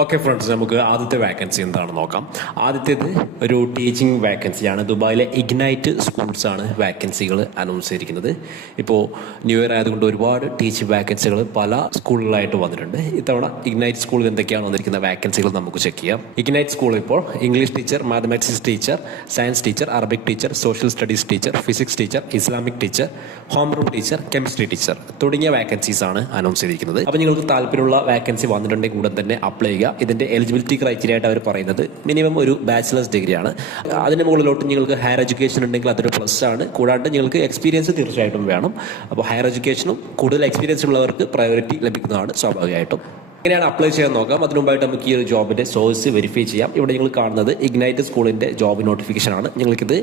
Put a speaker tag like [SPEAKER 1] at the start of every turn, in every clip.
[SPEAKER 1] Okay friends നമുക്ക് ആദ്യത്തെ vacancy എന്താണെന്ന് നോക്കാം. ആദ്യത്തേത് ഒരു ടീച്ചിങ് വാക്കൻസിയാണ് ദുബായിലെ ഇഗ്നൈറ്റ് സ്കൂൾസാണ് വാക്കൻസികൾ അനൗൺസ് ചെയ്തിരിക്കുന്നത്. ഇപ്പോൾ ന്യൂ ഇയർ ആയതുകൊണ്ട് ഒരുപാട് ടീച്ചിങ് വാക്കൻസികൾ പല സ്കൂളുകളായിട്ട് വന്നിട്ടുണ്ട്. ഇത്തവണ ഇഗ്നൈറ്റ് സ്കൂളിൽ എന്തൊക്കെയാണ് വന്നിരിക്കുന്ന വാക്കൻസികൾ നമുക്ക് ചെക്ക് ചെയ്യാം. ഇഗ്നൈറ്റ് സ്കൂൾ ഇപ്പോൾ English teacher mathematics teacher science teacher Arabic teacher social studies teacher physics teacher Islamic teacher home room teacher chemistry teacher തുടങ്ങിയ വാക്കൻസീസ് ആണ് അനൗൺസ് ചെയ്തിരിക്കുന്നത്. അപ്പോൾ നിങ്ങൾക്ക് താല്പര്യമുള്ള വാക്കൻസി വന്നിട്ടുണ്ടെങ്കിൽ ഉടൻ തന്നെ അപ്ലൈ ചെയ്യുക. ഇതിന്റെ എലിജിബിലിറ്റി ക്രൈറ്റീരിയ ആയിട്ട് അവർ പറയുന്നത്. മിനിമം ഒരു ബാച്ചിലേഴ്സ് ഡിഗ്രിയാണ് അതിന് മുകളിലോട്ട് നിങ്ങൾക്ക് ഹയർ എഡ്യൂക്കേഷൻ ഉണ്ടെങ്കിൽ അതൊരു പ്ലസ് ആണ്. കൂടാണ്ട് നിങ്ങൾക്ക് എക്സ്പീരിയൻസ് തീർച്ചയായിട്ടും വേണം. അപ്പോൾ ഹയർ എഡ്യൂക്കേഷനും കൂടുതൽ എക്സ്പീരിയൻസ് ഉള്ളവർക്ക് പ്രയോറിറ്റി ലഭിക്കുന്നതാണ് സ്വാഭാവികമായിട്ടും. എങ്ങനെയാണ് അപ്ലൈ ചെയ്യാൻ നോക്കാം. അതിനു മുമ്പായിട്ട് നമുക്ക് ഈ ഒരു ജോബിന്റെ സോഴ്സ് വെരിഫൈ ചെയ്യാം. ഇവിടെ നിങ്ങൾ കാണുന്നത് ഇഗ്നൈറ്റ് സ്കൂളിന്റെ ജോബ് നോട്ടിഫിക്കേഷൻ ആണ്. നിങ്ങൾക്കിത്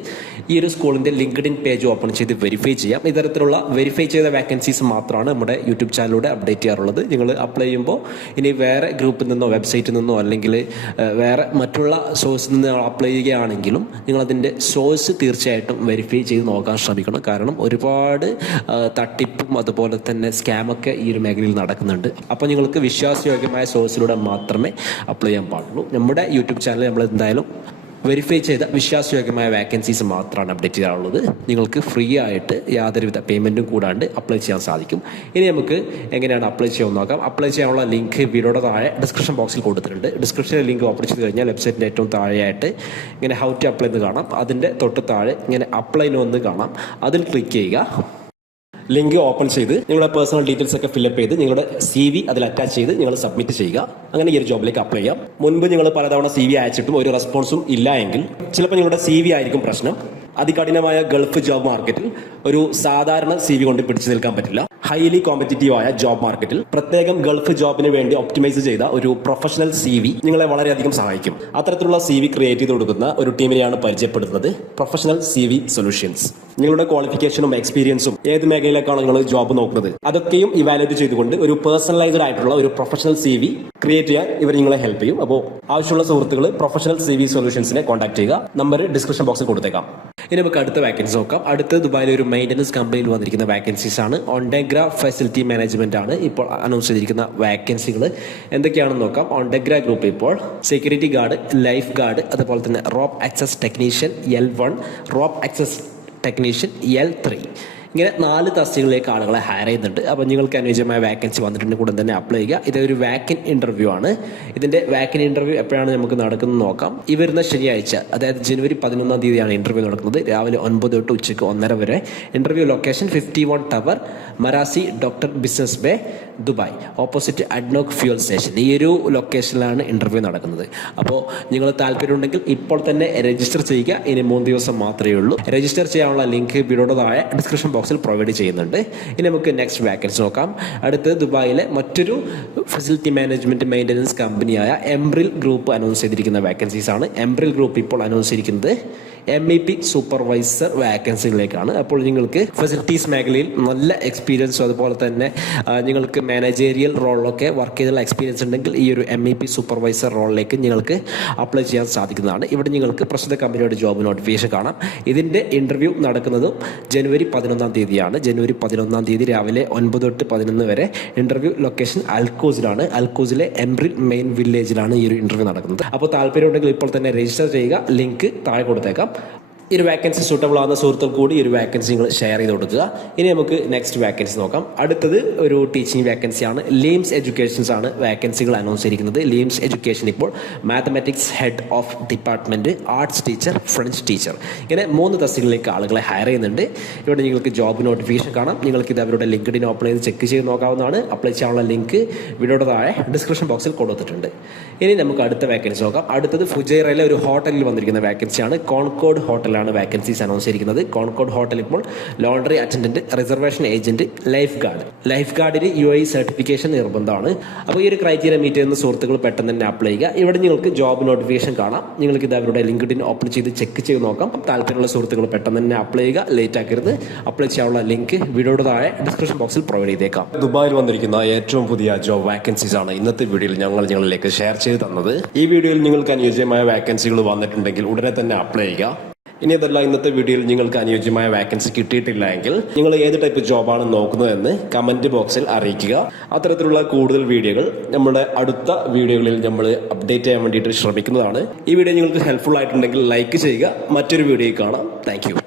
[SPEAKER 1] ഈ ഒരു സ്കൂളിന്റെ ലിങ്ക്ഡ് ഇൻ പേജ് ഓപ്പൺ ചെയ്ത് വെരിഫൈ ചെയ്യാം. ഇത്തരത്തിലുള്ള വെരിഫൈ ചെയ്ത വാക്കൻസീസ് മാത്രമാണ് നമ്മുടെ യൂട്യൂബ് ചാനലിലൂടെ അപ്ഡേറ്റ് ചെയ്യാറുള്ളത്. നിങ്ങൾ അപ്ലൈ ചെയ്യുമ്പോൾ ഇനി വേറെ ഗ്രൂപ്പിൽ നിന്നോ വെബ്സൈറ്റിൽ നിന്നോ അല്ലെങ്കിൽ വേറെ മറ്റുള്ള സോഴ്സിൽ നിന്ന് അപ്ലൈ ചെയ്യുകയാണെങ്കിലും നിങ്ങൾ അതിന്റെ സോഴ്സ് തീർച്ചയായിട്ടും വെരിഫൈ ചെയ്ത് നോക്കാൻ ശ്രമിക്കണം. കാരണം ഒരുപാട് തട്ടിപ്പും അതുപോലെ തന്നെ സ്കാമൊക്കെ ഈ ഒരു മേഖലയിൽ നടക്കുന്നുണ്ട്. അപ്പോൾ നിങ്ങൾക്ക് വിശ്വാസയോഗ്യമായ സോഴ്സിലൂടെ മാത്രമേ അപ്ലൈ ചെയ്യാൻ പാടുള്ളൂ. നമ്മുടെ യൂട്യൂബ് ചാനൽ നമ്മൾ എന്തായാലും വെരിഫൈ ചെയ്ത വിശ്വാസയോഗ്യമായ വാക്കൻസീസ് മാത്രമാണ് അപ്ഡേറ്റ് ചെയ്യാറുള്ളത്. നിങ്ങൾക്ക് ഫ്രീ ആയിട്ട് യാതൊരുവിധ പേയ്മെന്റും കൂടാണ്ട് അപ്ലൈ ചെയ്യാൻ സാധിക്കും. ഇനി നമുക്ക് എങ്ങനെയാണ് അപ്ലൈ ചെയ്യാൻ നോക്കാം. അപ്ലൈ ചെയ്യാനുള്ള ലിങ്ക് വീഡിയോയുടെ താഴെ ഡിസ്ക്രിപ്ഷൻ ബോക്സിൽ കൊടുത്തിട്ടുണ്ട്. ഡിസ്ക്രിപ്ഷനിൽ ലിങ്ക് ഓപ്പൺ ചെയ്ത് കഴിഞ്ഞാൽ വെബ്സൈറ്റിന്റെ ഏറ്റവും താഴെയായിട്ട് ഇങ്ങനെ ഹൗ ടു അപ്ലൈ എന്ന് കാണാം. അതിന്റെ തൊട്ട് താഴെ ഇങ്ങനെ അപ്ലൈ എന്ന് കാണാം. അതിൽ ക്ലിക്ക് ചെയ്യുക. ലിങ്ക് ഓപ്പൺ ചെയ്ത് നിങ്ങളുടെ പേഴ്സണൽ ഡീറ്റെയിൽസ് ഒക്കെ ഫില്ലപ്പ് ചെയ്ത് നിങ്ങളുടെ സി വി അതിൽ അറ്റാച്ച് ചെയ്ത് നിങ്ങൾ സബ്മിറ്റ് ചെയ്യുക. അങ്ങനെ ഈ ഒരു ജോബിലേക്ക് അപ്ലൈ ചെയ്യാം. മുൻപ് നിങ്ങൾ പലതവണ സി വി അയച്ചിട്ടും ഒരു റെസ്പോൺസും ഇല്ല എങ്കിൽ ചിലപ്പോൾ നിങ്ങളുടെ സി വി ആയിരിക്കും പ്രശ്നം. അതികഠിനമായ ഗൾഫ് ജോബ് മാർക്കറ്റിൽ ഒരു സാധാരണ സി വി കൊണ്ട് പിടിച്ചു നിൽക്കാൻ പറ്റില്ല. ഹൈലി കോമ്പറ്റിറ്റീവായ ജോബ് മാർക്കറ്റിൽ പ്രത്യേകം ഗൾഫ് ജോബിന് വേണ്ടി ഒപ്റ്റിമൈസ് ചെയ്ത ഒരു പ്രൊഫഷണൽ സി വി നിങ്ങളെ വളരെയധികം സഹായിക്കും. അത്തരത്തിലുള്ള സി വി ക്രിയേറ്റ് ചെയ്ത് കൊടുക്കുന്ന ഒരു ടീമിനെയാണ് പരിചയപ്പെടുത്തുന്നത് പ്രൊഫഷണൽ സി വി സൊല്യൂഷൻസ് നിങ്ങളുടെ ക്വാളിഫിക്കേഷനും എക്സ്പീരിയൻസും ഏത് മേഖലയിലേക്കാണ് നിങ്ങൾ ജോബ് നോക്കുന്നത്? അതൊക്കെയും ഇവാലുവേറ്റ് ചെയ്തുകൊണ്ട് ഒരു പേഴ്സണലൈസ്ഡ് ആയിട്ടുള്ള ഒരു പ്രൊഫഷണൽ സി വി ക്രിയേറ്റ് ചെയ്യാൻ ഇവർ നിങ്ങളെ ഹെൽപ്പ് ചെയ്യും. അപ്പോൾ ആവശ്യമുള്ള സുഹൃത്തുക്കൾ പ്രൊഫഷണൽ സി വി സൊല്യൂഷൻസിനെ കോൺടാക്ട് ചെയ്യുക. നമ്പർ ഡിസ്ക്രിപ്ഷൻ ബോക്സിൽ കൊടുത്തേക്കാം. ഇനി നമുക്ക് അടുത്ത വാക്കൻസി നോക്കാം. അടുത്ത ദുബായിലെ ഒരു മെയിന്റനൻസ് കമ്പനിയിൽ വന്നിരിക്കുന്ന വാക്കൻസീസ് ആണ്. ഓണ്ടെഗ്ര ഫെസിലിറ്റി മാനേജ്മെന്റ് ആണ് ഇപ്പോൾ അനൗൺസ് ചെയ്തിരിക്കുന്ന വാക്കൻസികൾ എന്തൊക്കെയാണെന്ന് നോക്കാം. ഓണ്ടെഗ്ര ഗ്രൂപ്പ് ഇപ്പോൾ സെക്യൂരിറ്റി ഗാർഡ് ലൈഫ് ഗാർഡ് അതുപോലെ തന്നെ rope access technician L one rope access technician L three ഇങ്ങനെ നാല് തസ്തികളിലേക്ക് ആളുകളെ ഹയർ ചെയ്യുന്നുണ്ട്. അപ്പോൾ നിങ്ങൾക്ക് അനുയോജ്യമായ വാക്കൻസി വന്നിട്ടുണ്ടെങ്കിൽ കൂടെ തന്നെ അപ്ലൈ ചെയ്യുക. ഇതൊരു വാക്കൻ ഇന്റർവ്യൂ ആണ്. ഇതിന്റെ വാക്കൻ ഇന്റർവ്യൂ എപ്പോഴാണ് നമുക്ക് നടക്കുന്നത് നോക്കാം. ഈ വരുന്ന ശനിയാഴ്ച അതായത് ജനുവരി പതിനൊന്നാം തീയതിയാണ് ഇന്റർവ്യൂ നടക്കുന്നത്. രാവിലെ ഒൻപത് തൊട്ട് ഉച്ചയ്ക്ക് ഒന്നര വരെ. Interview location fifty one tower Marasi doctor business bay Dubai opposite ADNOC fuel station ഈ ഒരു ലൊക്കേഷനിലാണ് ഇന്റർവ്യൂ നടക്കുന്നത്. അപ്പോൾ നിങ്ങൾ താല്പര്യമുണ്ടെങ്കിൽ ഇപ്പോൾ തന്നെ രജിസ്റ്റർ ചെയ്യുക. ഇനി മൂന്ന് ദിവസം മാത്രമേ ഉള്ളൂ. രജിസ്റ്റർ ചെയ്യാനുള്ള ലിങ്ക് വീഡിയോയുടെ ഡിസ്ക്രിപ്ഷൻ ബോക്സിൽ പ്രൊവൈഡ് ചെയ്യുന്നുണ്ട്. ഇനി നമുക്ക് നെക്സ്റ്റ് വാക്കൻസി നോക്കാം. അടുത്ത് ദുബായിലെ മറ്റൊരു ഫെസിലിറ്റി മാനേജ്മെന്റ് മെയിന്റനൻസ് കമ്പനിയായ എംബ്രിൽ ഗ്രൂപ്പ് അനൗൺസ് ചെയ്തിരിക്കുന്ന വാക്കൻസീസ് ആണ്. എംബ്രിൽ ഗ്രൂപ്പ് ഇപ്പോൾ അനൗൺസ് ചെയ്തിരിക്കുന്നത് എം ഇ പി സൂപ്പർവൈസർ വാക്കൻസികളിലേക്കാണ് അപ്പോൾ നിങ്ങൾക്ക് ഫെസിലിറ്റീസ് മേഖലയിൽ നല്ല എക്സ്പീരിയൻസും അതുപോലെ തന്നെ നിങ്ങൾക്ക് മാനേജേരിയൽ റോളിലൊക്കെ വർക്ക് ചെയ്തുള്ള എക്സ്പീരിയൻസ് ഉണ്ടെങ്കിൽ ഈ ഒരു എം ഇ പി സൂപ്പർവൈസർ റോളിലേക്ക് നിങ്ങൾക്ക് അപ്ലൈ ചെയ്യാൻ സാധിക്കുന്നതാണ്. ഇവിടെ നിങ്ങൾക്ക് പ്രസ്തുത കമ്പനിയുടെ ജോബ് നോട്ടിഫിക്കേഷൻ കാണാം. ഇതിന്റെ ഇന്റർവ്യൂ നടക്കുന്നതും ജനുവരി പതിനൊന്നാം തീയതിയാണ്. ജനുവരി പതിനൊന്നാം തീയതി രാവിലെ ഒൻപത് തൊട്ട് പതിനൊന്ന് വരെ ഇന്റർവ്യൂ ലൊക്കേഷൻ അൽക്കോസിലാണ്. അൽക്കോസിലെ എംബ്രിൽ മെയിൻ വില്ലേജിലാണ് ഈ ഒരു ഇന്റർവ്യൂ നടക്കുന്നത്. അപ്പോൾ താല്പര്യമുണ്ടെങ്കിൽ ഇപ്പോൾ തന്നെ രജിസ്റ്റർ ചെയ്യുക. ലിങ്ക് താഴെ കൊടുത്തേക്കാം. ഈ ഒരു വാക്കൻസി സൂട്ടബിൾ ആവുന്ന സുഹൃത്തുക്കൾ കൂടി ഈ ഒരു വാക്കൻസി നിങ്ങൾ ഷെയർ ചെയ്ത് കൊടുക്കുക. ഇനി നമുക്ക് നെക്സ്റ്റ് വാക്കൻസി നോക്കാം. അടുത്തത് ഒരു ടീച്ചിങ് വാക്കൻസിയാണ് ലീംസ് എഡ്യൂക്കേഷൻസ് ആണ് വാക്കൻസികൾ അനൗൺസ് ചെയ്തിരിക്കുന്നത്. ലീംസ് എഡ്യൂക്കേഷൻ ഇപ്പോൾ mathematics head of department arts teacher French teacher ഇങ്ങനെ മൂന്ന് തസ്തികളിലേക്ക് ആളുകളെ ഹയർ ചെയ്യുന്നുണ്ട്. ഇവിടെ നിങ്ങൾക്ക് ജോബ് നോട്ടിഫിക്കേഷൻ കാണാം. നിങ്ങൾക്ക് ഇത് അവരുടെ ലിങ്ക്ഡിൻ ഓപ്പൺ ചെയ്ത് ചെക്ക് ചെയ്ത് നോക്കാവുന്നതാണ്. അപ്ലൈ ചെയ്യാനുള്ള ലിങ്ക് വീഡിയോയുടെ താഴെ ഡിസ്ക്രിപ്ഷൻ ബോക്സിൽ കൊടുത്തിട്ടുണ്ട്. ഇനി നമുക്ക് അടുത്ത വാക്കൻസി നോക്കാം. അടുത്തത് ഫുജൈറയിലെ ഒരു ഹോട്ടലിൽ വന്നിരിക്കുന്ന വാക്കൻസിയാണ് കോൺകോഡ് ഹോട്ടൽ ഹോട്ടലാണ് വാക്കൻസീസ് അനൗൺസ് ചെയ്തിരിക്കുന്നത്. കോൺകോഡ് ഹോട്ടൽ ഇപ്പോൾ laundry attendant reservation agent lifeguard life ഗാർഡിന് യു ഐ സർട്ടിഫിക്കേഷൻ നിർബന്ധമാണ്. അപ്പോൾ ഈ ഒരു ക്രൈറ്റീരിയ മീറ്റ് ചെയ്യുന്ന സുഹൃത്തുക്കൾ പെട്ടെന്ന് തന്നെ അപ്ലൈ ചെയ്യുക. ഇവിടെ നിങ്ങൾക്ക് ജോബ് നോട്ടിഫിക്കേഷൻ കാണാം. നിങ്ങൾക്ക് ഇത് അവരുടെ ലിങ്ക്ഡിൻ ഓപ്പൺ ചെയ്ത് ചെക്ക് ചെയ്ത് നോക്കാം. താല്പര്യമുള്ള സുഹൃത്തുക്കൾ പെട്ടെന്ന് തന്നെ അപ്ലൈ ചെയ്യുക. ലേറ്റ് ആക്കരുത്. അപ്ലൈ ചെയ്യാനുള്ള ലിങ്ക് വീഡിയോയുടെ താഴെ ഡിസ്ക്രിപ്ഷൻ ബോക്സിൽ പ്രൊവൈഡ് ചെയ്തേക്കാം. ദുബായിൽ വന്നിരിക്കുന്ന ഏറ്റവും പുതിയ ജോബ് വാക്കൻസീസ് ആണ് ഇന്നത്തെ വീഡിയോയിൽ ഞങ്ങൾ നിങ്ങളിലേക്ക് ഷെയർ ചെയ്ത് തന്നത്. ഈ വീഡിയോയിൽ നിങ്ങൾക്ക് അനുയോജ്യമായ വാക്കൻസികൾ വന്നിട്ടുണ്ടെങ്കിൽ ഉടനെ തന്നെ അപ്ലൈ ചെയ്യുക. ഇനി അതല്ല ഇന്നത്തെ വീഡിയോയിൽ നിങ്ങൾക്ക് അനുയോജ്യമായ വാക്കൻസി കിട്ടിയിട്ടില്ല എങ്കിൽ നിങ്ങൾ ഏത് ടൈപ്പ് ജോബാണ് നോക്കുന്നതെന്ന് കമന്റ് ബോക്സിൽ അറിയിക്കുക. അത്തരത്തിലുള്ള കൂടുതൽ വീഡിയോകൾ നമ്മുടെ അടുത്ത വീഡിയോകളിൽ നമ്മൾ അപ്ഡേറ്റ് ചെയ്യാൻ വേണ്ടിയിട്ട് ശ്രമിക്കുന്നതാണ്. ഈ വീഡിയോ നിങ്ങൾക്ക് ഹെൽപ്ഫുൾ ആയിട്ടുണ്ടെങ്കിൽ ലൈക്ക് ചെയ്യുക. മറ്റൊരു വീഡിയോ കാണാം. താങ്ക്